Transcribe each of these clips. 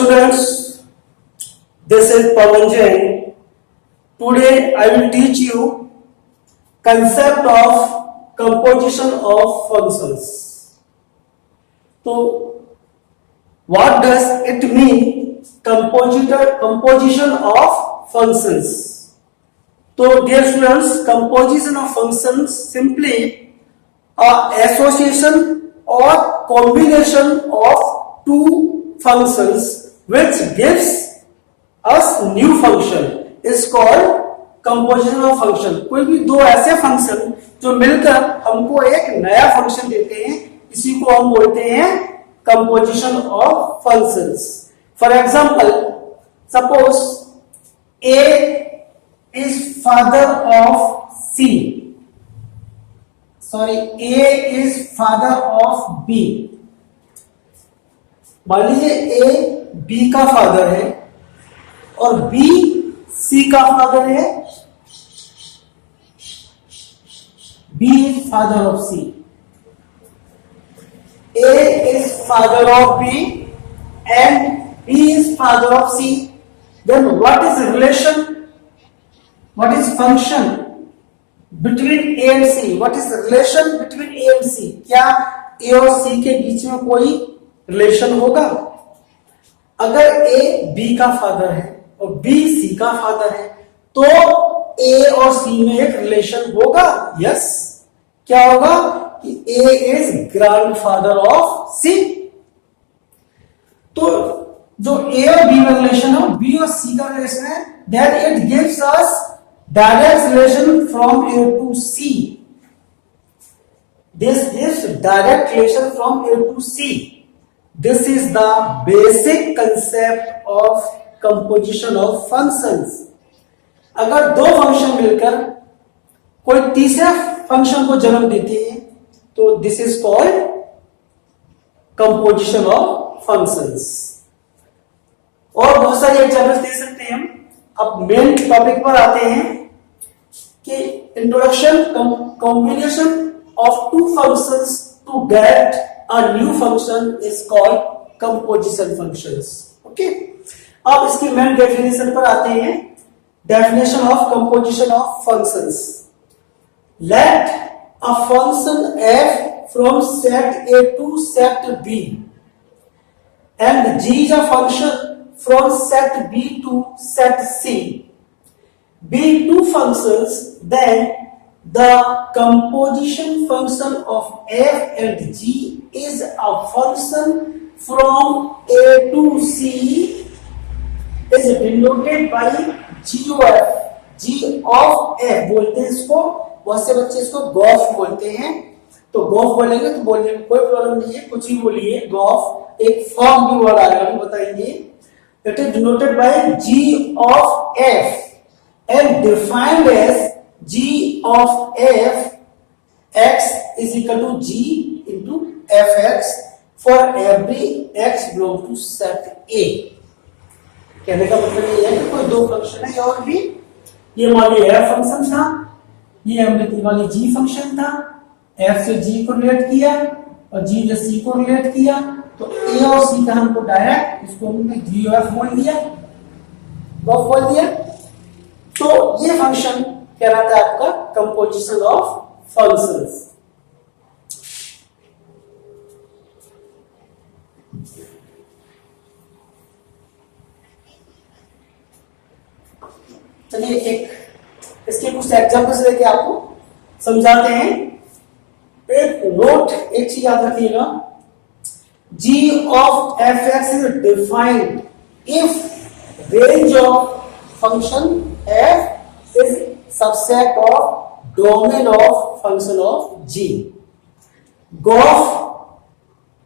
students, this is Pawan Jain. Today I will teach you concept of composition of functions. So what does it mean composition of functions? So dear students, composition of functions simply association or combination of two functions which gives us new function is called composition of function. कोई भी दो ऐसे function जो मिलकर हमको एक नया function देते हैं, इसी को हम बोलते हैं composition of functions. For example, suppose A is father of C. Sorry, A is father of B. मान लीजिए A B का फादर है और B C का फादर है. B is father of C. A is father of B and B is father of C. Then what is the relation? What is function between A and C? What is the relation between A and C? क्या A और C के बीच में कोई relation होगा? अगर A B का father है और B C का फादर है तो A और C में एक रिलेशन होगा. यस, क्या होगा कि A is grandfather of C. तो जो A और B में रिलेशन है, B और C का रिलेशन है, then it gives us direct relation from A to C. This gives direct relation from A to C. This is the basic concept of composition of functions. अगर दो function मिलकर कोई तीसरा function को जन्म देते हैं तो this is called composition of functions. और बहुत सारे एग्जांपल्स दे सकते हैं हम. अब मेन टॉपिक पर आते हैं कि introduction combination of two functions to get a new function is called composition functions. Okay, अब इसकी मेन डेफिनेशन पर आते हैं. Definition of composition of functions. Let a function f from set A to set B and g is a function from set B to set C. Be two functions, then the composition function of f and g is a function from A to C is denoted by g of f. g of f बोलते हैं इसको. बहुत से बच्चे इसको Gauff बोलते हैं, तो गॉफ बोलेंगे तो बोलने में कोई प्रॉब्लम नहीं है, कुछ ही बोलिए. गॉफ एक फॉर्म भी वर्ड आएगा, हम बताएंगे. It is denoted by g of f and defined as g of f x is equal to g into f x for every x belong to set A. कहने का मतलब ये है कि कोई दो फंक्शन है और भी. ये मान लीजिए एफ फंक्शन था, ये हमने वाली जी फंक्शन था. एफ से जी को रिलेट किया और जी से सी को रिलेट किया, तो ए और सी का हमको डायरेक्ट इसको हमने जी और एफ बोल दिया, गॉफ बोल दिया. तो ये फंक्शन कहलाता है आपका कंपोजिशन ऑफ फंक्शंस. चलिए एक इसके कुछ एग्जांपल्स लेके आपको समझाते हैं. एक नोट, एक चीज याद रखिएगा. g of f(x) is defined if range of function f is subset of domain of function of g. Gof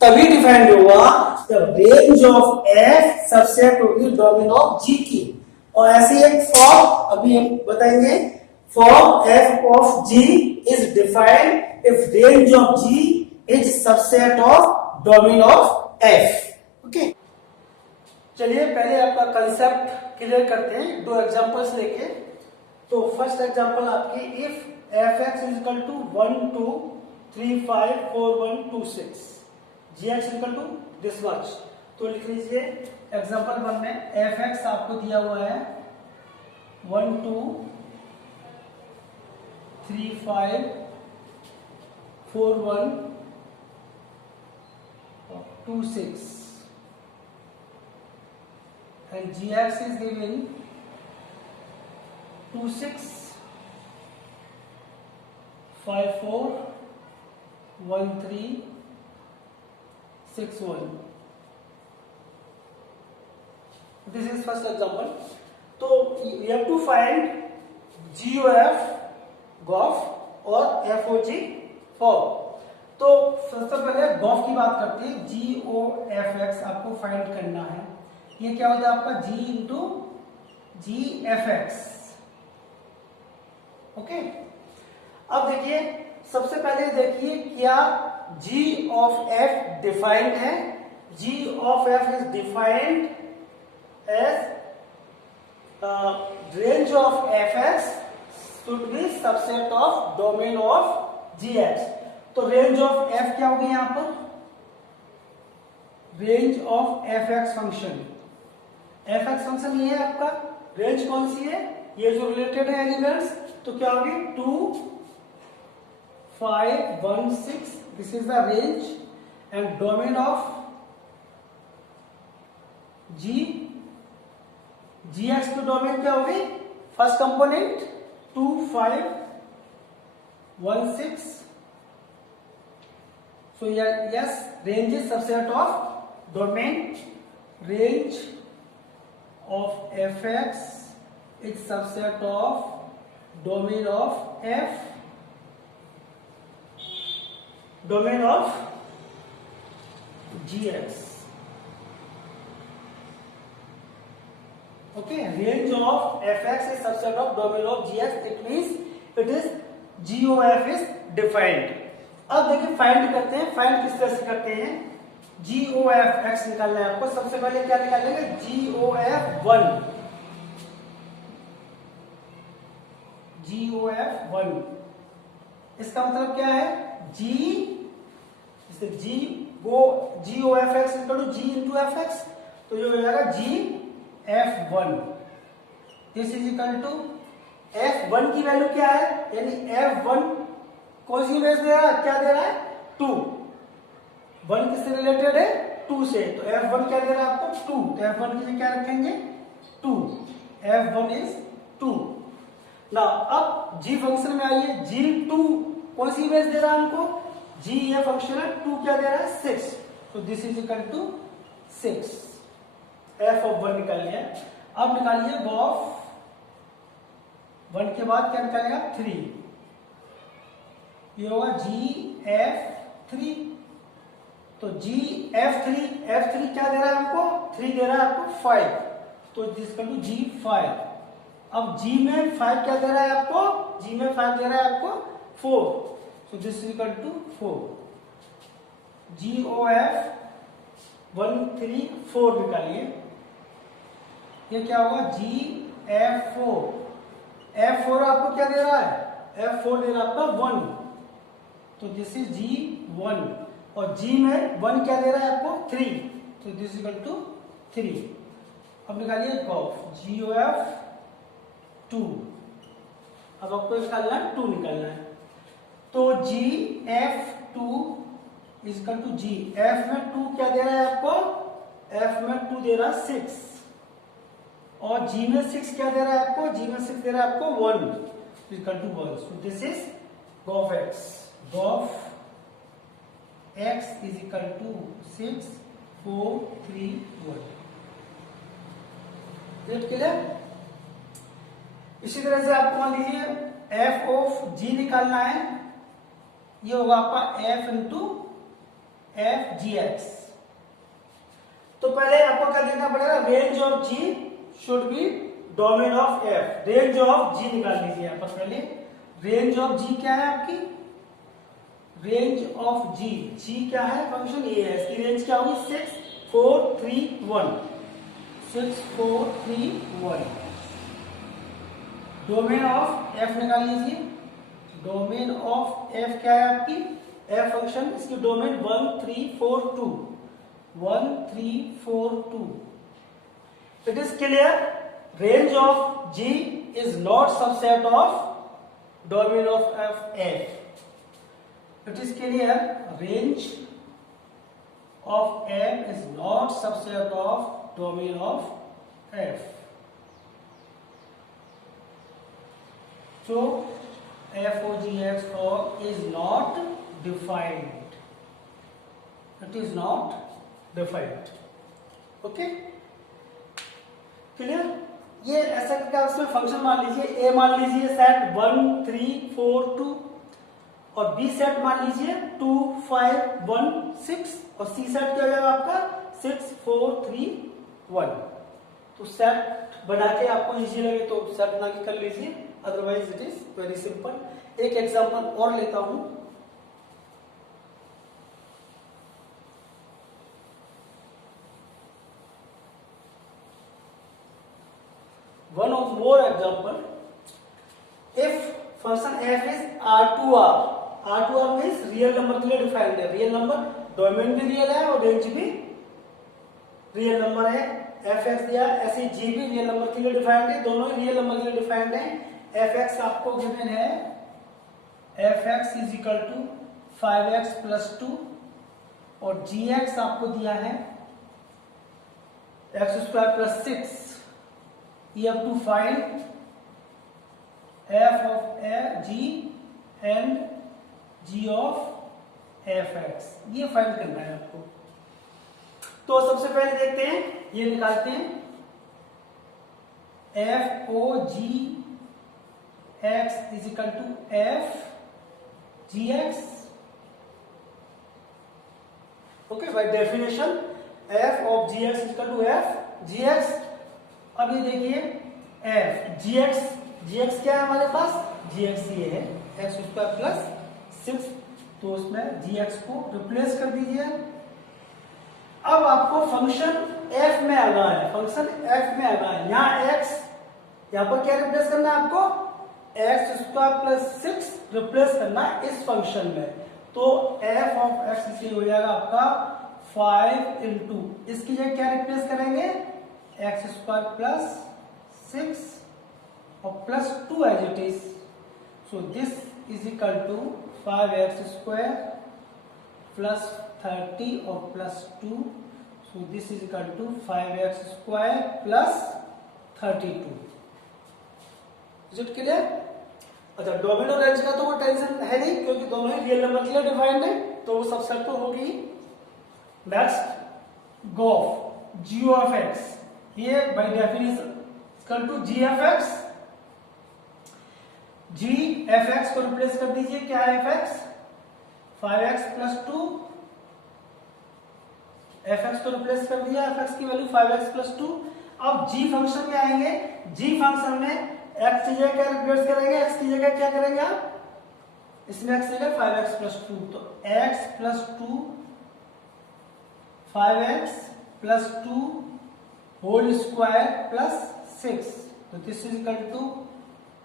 तभी डिफाइंड होगा जब रेंज ऑफ f सबसेट होगी डोमेन ऑफ g की. और ऐसे एक फॉर्म अभी हम बताएंगे. Form f of g is defined if range of g is subset of domain of f. Okay, चलिए पहले आपका कंसेप्ट क्लियर करते हैं दो एग्जांपल्स लेके. तो फर्स्ट एग्जांपल आपकी if f(x) is equal to 1 2 3 5 4 1 2 6 gx is equal to this much. तो लिख लीजिए एग्जाम्पल 1 में एफ एक्स आपको दिया हुआ है 1 2 3 5 4 1 2 6 and gx is given 2 6 5 4 1 3 6 1. This is first example. So we have to find GOF, GOF और FOG, FOG. तो सबसे पहले GOF की बात करते हैं. GOFX आपको फाइंड करना है. ये क्या होता है आपका G इंटू GFX. ओके. अब देखिए सबसे पहले देखिए क्या G of F डिफाइंड है. G of F is defined as range of fx should be subset of domain of gx. तो range of f क्या होगी यहां पर? range of fx function. fx function ये है आपका. रेंज कौन सी है? ये जो रिलेटेड है एलिमेंट्स, तो क्या होगी 2 5 1 6. This is the range and domain of g. gx की डोमेन क्या होगी? First component 2 5 1 6. So yes, range is subset of domain. Range of fx is subset of domain of f. Domain of gx. Okay, range of fx is subset of domain of gx. It means it is GOF is defined. अब देखिए find करते हैं. Find किस तरह से करते हैं? GOFX निकालना है आपको. सबसे पहले क्या निकालेंगे? GOF1. GOF1 इसका मतलब क्या है? GOFX equal to G into FX. तो ये हो जाएगा GF1. This is equal to F1 की वैल्यू क्या है? यानी F1 कौन सी इमेज दे रहा है? क्या दे रहा है? 2. 1 किससे रिलेटेड है? 2 से. तो F1 क्या दे रहा है आपको? 2. तो F1 के लिए क्या रखेंगे? 2. F1 is 2. ना अब G फंक्शन में आइए. G2 कौन सी इमेज दे रहा है हमको? G ये फंक्शन है. 2 क्या दे रहा है? 6. तो this is equal to 6. f of 1 निकाल लिया. अब निकालिए GOF 1 के बाद क्या निकालेगा? 3. ये होगा GF3. तो GF3 F3 क्या दे रहा है हमको? 3 दे रहा है आपको 5. तो दिस इक्वल टू G5. अब G में 5 क्या दे रहा है आपको? G में 5 दे रहा है आपको 4. तो this is equal to 4. GOF 1 3 4 निकालिए. ये क्या होगा? GF4. F4 आपको क्या दे रहा है? F4 दे रहा है आपका 1. तो दिस इज G1. और G में 1 क्या दे रहा है आपको? 3. तो दिस इक्वल टू 3. अब निकालिए GOF 2. अब आपको निकालना है 2 निकालना है. तो GF2 is equal to G. F में 2 क्या दे रहा है आपको? F में 2 दे रहा है 6. और G में 6 क्या दे रहा है आपको? G में 6 दे रहा है आपको 1. Equal to 1. So this is GOFX. GOF x is equal to 6 4 3 1. Clear? इसी तरह से आपको मान लीजिए f ऑफ g निकालना है. ये होगा आपका f इंटू f gx. तो पहले आपको क्या देखना पड़ेगा? Range of g should be domain of f. Range of g निकाल लीजिए यहाँ पर. पहले रेंज ऑफ g क्या है आपकी? रेंज ऑफ g क्या है? फंक्शन ये है. इसकी रेंज क्या होगी? 6 4 3 1. 6 4 3 1. डोमेन ऑफ f निकाल लीजिए. डोमेन ऑफ f क्या है आपकी? f function. इसकी domain 1 3 4 2. 1 3 4 2. It is clear range of G is not subset of domain of F. It is clear range of F is not subset of domain of F. So FOGX is not defined. It is not defined. Okay? Clear? ये ऐसा क्या उसमें function मान लीजिए, ए मान लीजिए set 1 3 4 2 और B set मान लीजिए 2 5 1 6 और सी सेट क्या हो जाएगा आपका 6 4 3 1। तो सेट बना के आपको इजी लगे तो सेट बना के कर लीजिए, otherwise it is very simple. एक एग्जांपल और लेता हूं। One of more example, if function f is R2R, R2R means real number के लिए डिफाइंड है, रियल नंबर डोमेन भी रियल है और रेंज भी रियल नंबर है। fx दिया, ऐसे g भी रियल नंबर के लिए डिफाइंड है, दोनों ही रियल नंबर के लिए डिफाइंड है। fx आपको गिवन है fx is equal to 5x plus 2 और gx आपको दिया है x square plus 6। You have to find f of g and g of fx, ये फाइंड करना है आपको। तो सबसे पहले देखते हैं, ये निकालते हैं f o g x is equal to f g x। Okay, by definition f of g x is equal to f g x। अब ये देखिए f gx क्या है हमारे पास, gx ये है x स्क्वायर प्लस 6, तो उसमें gx को रिप्लेस कर दीजिए। अब आपको फंक्शन f में आना है, फंक्शन f में आना है। यहाँ x, यहाँ पर क्या रिप्लेस करना है आपको, x स्क्वायर प्लस 6 रिप्लेस करना है इस फंक्शन में। तो f ऑफ x इसलिए हो जाएगा आपका 5 इंटू, इसकी जगह क्या रिप्लेस करेंगे, एक्स स्क्वायर प्लस 6 और plus 2 as it is. So this is equal to 5x square plus 30 और plus 2। So this is equal to 5x square plus 32। Is it clear? अच्छा, डोमेन और रेंज का तो वो टेंशन है नहीं क्योंकि दोनों ही रियल नंबर के लिए डिफाइंड है, तो वो सब सेट तो होगी। Next gof g of x, ये by definition equal to g of x। g f x को रिप्लेस कर दीजिए, क्या है f x, 5x plus 2, f x को रिप्लेस कर दिया, f x की वैल्यू 5x प्लस 2। अब g फंक्शन में आएंगे, g फंक्शन में x की जगह क्या रिप्लेस करेंगे, x की जगह क्या करेंगे आप, इसमें x की जगह 5x प्लस 2, तो x plus 2 5x plus 2 whole square plus 6, तो this is equal to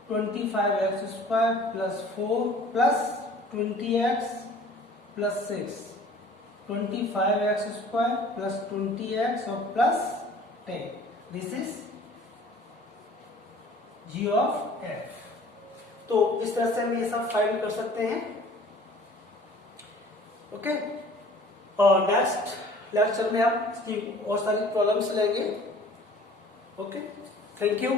25x square plus 4 plus 20x plus 6, 25x square plus 20x और plus 10। This is g of f। तो इस तरह से हम ये सब फाइंड कर सकते हैं। ओके, और नेक्स्ट लेक्चर में हम इसकी और सारी प्रॉब्लम्स लेंगे। Okay, thank you.